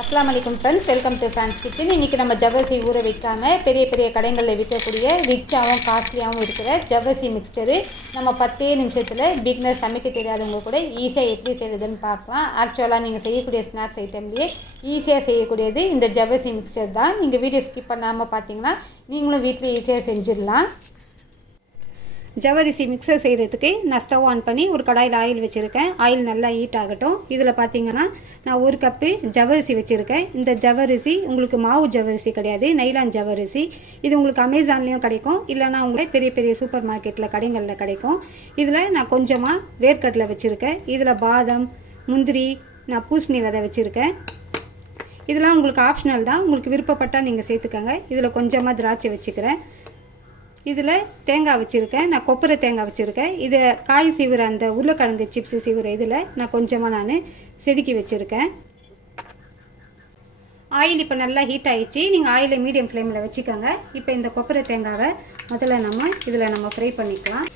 அஸ்லாம் வலைக்கம் friends welcome to Fran's kitchen இன்றைக்கி நம்ம ஜவ்வரிசி ஊற வைக்காம பெரிய பெரிய கடைகளில் விற்கக்கூடிய ரிச்சாகவும் காஸ்ட்லியாகவும் இருக்கிற ஜவ்வரிசி மிக்சரு நம்ம பத்தே நிமிஷத்தில் பிக்னர் சமைக்க தெரியாதவங்க கூட ஈஸியாக எப்படி செய்கிறதுன்னு பார்க்கலாம். ஆக்சுவலாக நீங்கள் செய்யக்கூடிய ஸ்நாக்ஸ் ஐட்டம்லேயே ஈஸியாக செய்யக்கூடியது இந்த ஜவ்வரிசி மிக்சர் தான். நீங்கள் வீடியோ ஸ்கிப் பண்ணாமல் பார்த்தீங்கன்னா நீங்களும் வீட்டில் ஈஸியாக செஞ்சிடலாம். ஜவ்வரிசி மிக்சர் செய்கிறதுக்கு நான் ஸ்டவ் ஆன் பண்ணி ஒரு கடாயில் ஆயில் வச்சுருக்கேன். ஆயில் நல்லா ஹீட் ஆகட்டும். இதில் பார்த்தீங்கன்னா நான் ஒரு கப்பு ஜவ்வரிசி வச்சுருக்கேன். இந்த ஜவ்வரிசி உங்களுக்கு மாவு ஜவ்வரிசி கிடையாது. நைலான் ஜவரிசி இது உங்களுக்கு அமேசான்லேயும் கிடைக்கும். இல்லைனா உங்களே பெரிய பெரிய சூப்பர் மார்க்கெட்டில் கடைகளில் கிடைக்கும். இதில் நான் கொஞ்சமாக வேர்க்கடலை வச்சுருக்கேன். இதில் பாதம் முந்திரி நான் பூசணி விதை வச்சுருக்கேன். இதெல்லாம் உங்களுக்கு ஆப்ஷனல் தான். உங்களுக்கு விருப்பப்பட்டால் நீங்கள் சேர்த்துக்கோங்க. இதில் கொஞ்சமாக திராட்சை வச்சுக்கிறேன். இதில் தேங்காய் வச்சுருக்கேன். நான் கொப்பரை தேங்காய் வச்சுருக்கேன். இதை காய் சீவுற அந்த உருளைக்கிழங்கு சிப்ஸ் சீவுற இதில் நான் கொஞ்சமாக நான் செதுக்கி வச்சுருக்கேன். ஆயில் இப்போ நல்லா ஹீட் ஆகிடுச்சு நீங்கள் ஆயிலை மீடியம் ஃப்ளேமில் வச்சுக்கோங்க. இப்போ இந்த கொப்பரை தேங்காவை முதல்ல நம்ம இதில் நம்ம ஃப்ரை பண்ணிக்கலாம்.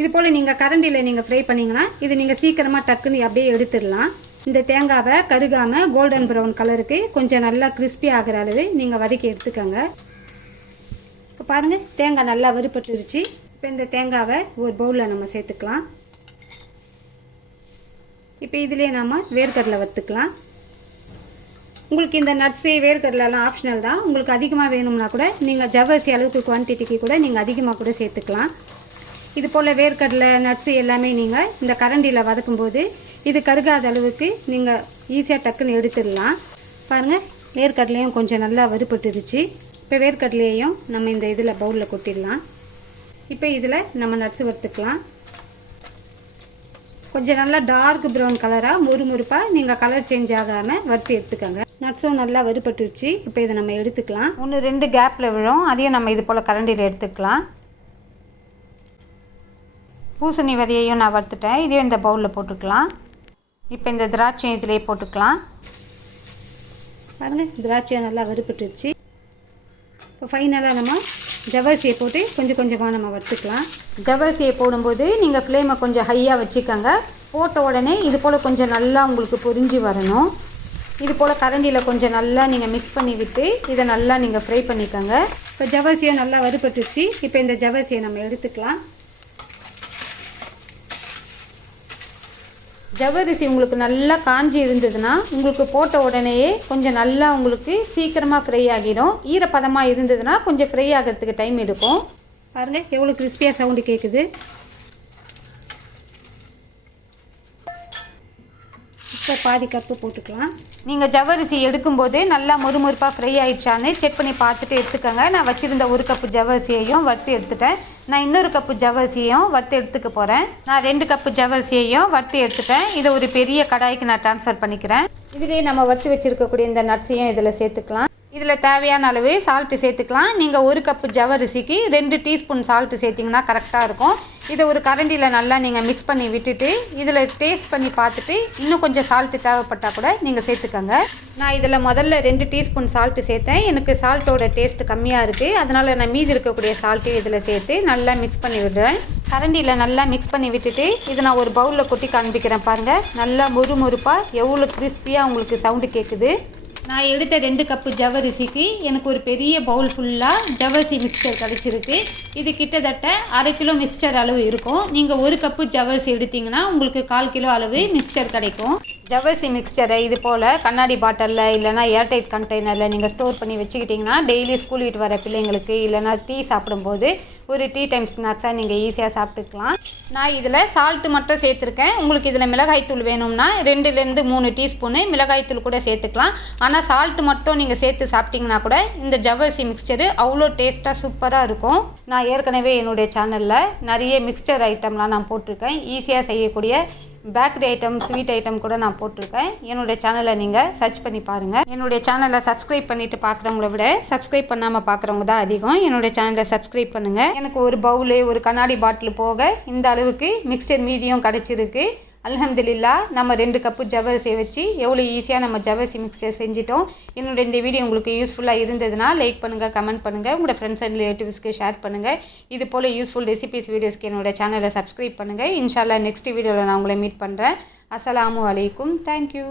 இது போல் நீங்கள் கரண்டியில் நீங்கள் ஃப்ரை பண்ணிங்கன்னா இது நீங்கள் சீக்கிரமாக டக்குன்னு அப்படியே எடுத்துடலாம். இந்த தேங்காவை கருகாமல் கோல்டன் ப்ரௌன் கலருக்கு கொஞ்சம் நல்லா கிறிஸ்பி ஆகிற அளவு நீங்கள் வதக்கி எடுத்துக்கோங்க. பாருங்கள் தேங்காய் நல்லா வறுப்பட்டுருச்சு இப்போ இந்த தேங்காவை ஒரு பவுலில் நம்ம சேர்த்துக்கலாம். இப்போ இதுலேயே நாம் வேர்க்கடலை வறுத்துக்கலாம். உங்களுக்கு இந்த நட்ஸு வேர்க்கடலைலாம் ஆப்ஷனல் தான். உங்களுக்கு அதிகமாக வேணும்னா கூட நீங்கள் ஜவ்வரிசி அளவுக்கு குவான்டிட்டிக்கு கூட நீங்கள் அதிகமாக கூட சேர்த்துக்கலாம். இது போல் வேர்க்கடலை நட்ஸு எல்லாமே நீங்கள் இந்த கரண்டியில் வதக்கும்போது இது கருகாத அளவுக்கு நீங்கள் ஈஸியாக டக்குன்னு எடுத்துடலாம். பாருங்கள் வேர்க்கடலையும் கொஞ்சம் நல்லா வறுப்பட்டுருச்சு இப்போ வேர்க்கடலையையும் நம்ம இந்த இதில் பவுலில் கொட்டிடலாம். இப்போ இதில் நம்ம நட்ஸு வறுத்துக்கலாம். கொஞ்சம் நல்லா டார்க் ப்ரௌன் கலராக முறுமுறுப்பாக நீங்கள் கலர் சேஞ்ச் ஆகாமல் வறுத்து எடுத்துக்கோங்க. நட்ஸும் நல்லா வறுபட்டுருச்சு. இப்போ இதை நம்ம எடுத்துக்கலாம். ஒன்று ரெண்டு கேப்பில் விழும். அதையும் நம்ம இது போல் கரண்டியில் எடுத்துக்கலாம். பூசணி விதையையும் நான் வறுத்துட்டேன். இதையும் இந்த பவுலில் போட்டுக்கலாம். இப்போ இந்த திராட்சையும் இதிலே போட்டுக்கலாம். பாருங்கள் திராட்சையை நல்லா வறுபட்டுருச்சு. இப்போ ஃபைனலாக நம்ம ஜவ்வரிசியை போட்டு கொஞ்சம் கொஞ்சமாக நம்ம வறுத்துக்கலாம். ஜவ்வரிசியை போடும்போது நீங்கள் ஃப்ளேமை கொஞ்சம் ஹையாக வச்சுக்கோங்க. போட்ட உடனே இது போல் கொஞ்சம் நல்லா உங்களுக்கு பொரிஞ்சு வரணும். இது போல் கரண்டியில் கொஞ்சம் நல்லா நீங்கள் மிக்ஸ் பண்ணி விட்டு இதை நல்லா நீங்கள் ஃப்ரை பண்ணிக்கோங்க. இப்போ ஜவ்வரிசியை நல்லா வறுபட்டுச்சு இப்போ இந்த ஜவ்வரிசியை நம்ம எடுத்துக்கலாம். ஜவ்வரிசி உங்களுக்கு நல்லா காஞ்சி இருந்ததுன்னா உங்களுக்கு போட்ட உடனேயே கொஞ்சம் நல்லா உங்களுக்கு சீக்கிரமாக ஃப்ரை ஆகிடும் ஈரப்பதமாக இருந்ததுன்னா கொஞ்சம் ஃப்ரை ஆகிறதுக்கு டைம் இருக்கும் பாருங்கள் எவ்வளோ கிறிஸ்பியாக சவுண்டு கேட்குது இப்போ பாதி கப்பு போட்டுக்கலாம். நீங்கள் ஜவ்வரிசி எடுக்கும்போது நல்லா மொறுமொறுப்பாக ஃப்ரை ஆயிடுச்சான்னு செக் பண்ணி பார்த்துட்டு எடுத்துக்கோங்க. நான் வச்சுருந்த ஒரு கப்பு ஜவ்வரிசியையும் வறுத்து எடுத்துட்டேன். நான் இன்னொரு கப்பு ஜவ்வரிசியையும் வறுத்து எடுத்துக்க போகிறேன் நான் ரெண்டு கப்பு ஜவ்வரிசியையும் வறுத்து எடுத்துட்டேன். இதை ஒரு பெரிய கடாய்க்கு நான் ட்ரான்ஸ்ஃபர் பண்ணிக்கிறேன். இதிலே நம்ம வறுத்து வச்சுருக்கக்கூடிய இந்த நட்ஸையும் இதில் சேர்த்துக்கலாம். இதில் தேவையான அளவு சால்ட்டு சேர்த்துக்கலாம். நீங்கள் ஒரு கப்பு ஜவரிசிக்கு ரெண்டு டீஸ்பூன் சால்ட்டு சேர்த்திங்கன்னா கரெக்டாக இருக்கும். இதை ஒரு கரண்டியில் நல்லா நீங்கள் மிக்ஸ் பண்ணி விட்டுட்டு இதில் டேஸ்ட் பண்ணி பார்த்துட்டு இன்னும் கொஞ்சம் சால்ட்டு தேவைப்பட்டால் கூட நீங்கள் சேர்த்துக்கோங்க. நான் இதில் முதல்ல ரெண்டு டீஸ்பூன் சால்ட்டு சேர்த்தேன். எனக்கு சால்ட்டோட டேஸ்ட் கம்மியாக இருக்குது அதனால் நான் மீதி இருக்கக்கூடிய சால்ட்டு இதில் சேர்த்து நல்லா மிக்ஸ் பண்ணி விடுறேன். கரண்டியில் நல்லா மிக்ஸ் பண்ணி விட்டுட்டு இதை நான் ஒரு பவுலில் கொட்டி காண்பிக்கிறேன் பாருங்கள் நல்லா முறுமுறுப்பாக எவ்வளோ கிறிஸ்பியாக உங்களுக்கு சவுண்டு கேட்குது நான் எடுத்த ரெண்டு கப்பு ஜவ்வரிசிக்கு எனக்கு ஒரு பெரிய பவுல் ஃபுல்லாக ஜவ்வரிசி மிக்சர் கிடச்சிருக்கு. இது கிட்டத்தட்ட அரை கிலோ மிக்சர் அளவு இருக்கும். நீங்கள் ஒரு கப்பு ஜவ்வரிசி எடுத்திங்கன்னா உங்களுக்கு கால் கிலோ அளவு மிக்சர் கிடைக்கும். ஜவ்வரிசி மிக்சரை இது போல் கண்ணாடி பாட்டிலில் இல்லைனா ஏர்டைட் கண்டெய்னரில் நீங்கள் ஸ்டோர் பண்ணி வச்சுக்கிட்டிங்கன்னா டெய்லி ஸ்கூல் விட்டு வர பிள்ளைங்களுக்கு இல்லைனா டீ சாப்பிடும்போது ஒரு டீ டைம் ஸ்நாக்ஸாக நீங்கள் ஈஸியாக சாப்பிட்டுக்கலாம். நான் இதில் சால்ட்டு மட்டும் சேர்த்துருக்கேன். உங்களுக்கு இதில் மிளகாய்த்தூள் வேணும்னா ரெண்டுலேருந்து மூணு டீஸ்பூனு மிளகாய்த்தூள் கூட சேர்த்துக்கலாம். ஆனால் சால்ட்டு மட்டும் நீங்கள் சேர்த்து சாப்பிட்டிங்கன்னா கூட இந்த ஜவ்வரிசி மிக்சரு அவ்வளோ டேஸ்ட்டாக சூப்பராக இருக்கும். நான் ஏற்கனவே என்னுடைய சேனலில் நிறைய மிக்சர் ஐட்டம்லாம் நான் போட்டிருக்கேன். ஈஸியாக செய்யக்கூடிய பேக்கரி ஐட்டம் ஸ்வீட் ஐட்டம் கூட நான் போட்டிருக்கேன். என்னுடைய சேனலை நீங்கள் சர்ச் பண்ணி பாருங்கள் என்னுடைய சேனலை சப்ஸ்கிரைப் பண்ணிவிட்டு பார்க்குறவங்கள விட சப்ஸ்கிரைப் பண்ணாமல் பார்க்குறவங்க தான் அதிகம். என்னுடைய சேனலை சப்ஸ்கிரைப் பண்ணுங்கள் எனக்கு ஒரு பவுலு ஒரு கண்ணாடி பாட்டில் போக இந்த அளவுக்கு மிக்சர் மீதியும் கிடச்சிருக்கு. அலமதுல்லா நம்ம ரெண்டு கப்பு ஜவ்வரிசியை வச்சு எவ்வளோ ஈஸியாக நம்ம ஜவ்வரிசி மிக்சர் செஞ்சிட்டோம். என்னோட இந்த வீடியோ உங்களுக்கு யூஸ்ஃபுல்லாக இருந்ததுன்னா லைக் பண்ணுங்கள் கமெண்ட் பண்ணுங்கள் உங்களோட ஃப்ரெண்ட்ஸ் அண்ட் ரிலேட்டிவ்ஸ்க்கு ஷேர் பண்ணுங்கள் இது போல் யூஸ்ஃபுல் ரெசிபிஸ் வீடியோஸ்க்கு என்னோட சேனலை சப்ஸ்கிரைப் பண்ணுங்கள் இன்ஷால்லா நெக்ஸ்ட் வீடியோவில் நான் உங்களை மீட் பண்ணுறேன் அஸ்ஸலாமு அலைக்கும். தேங்க்யூ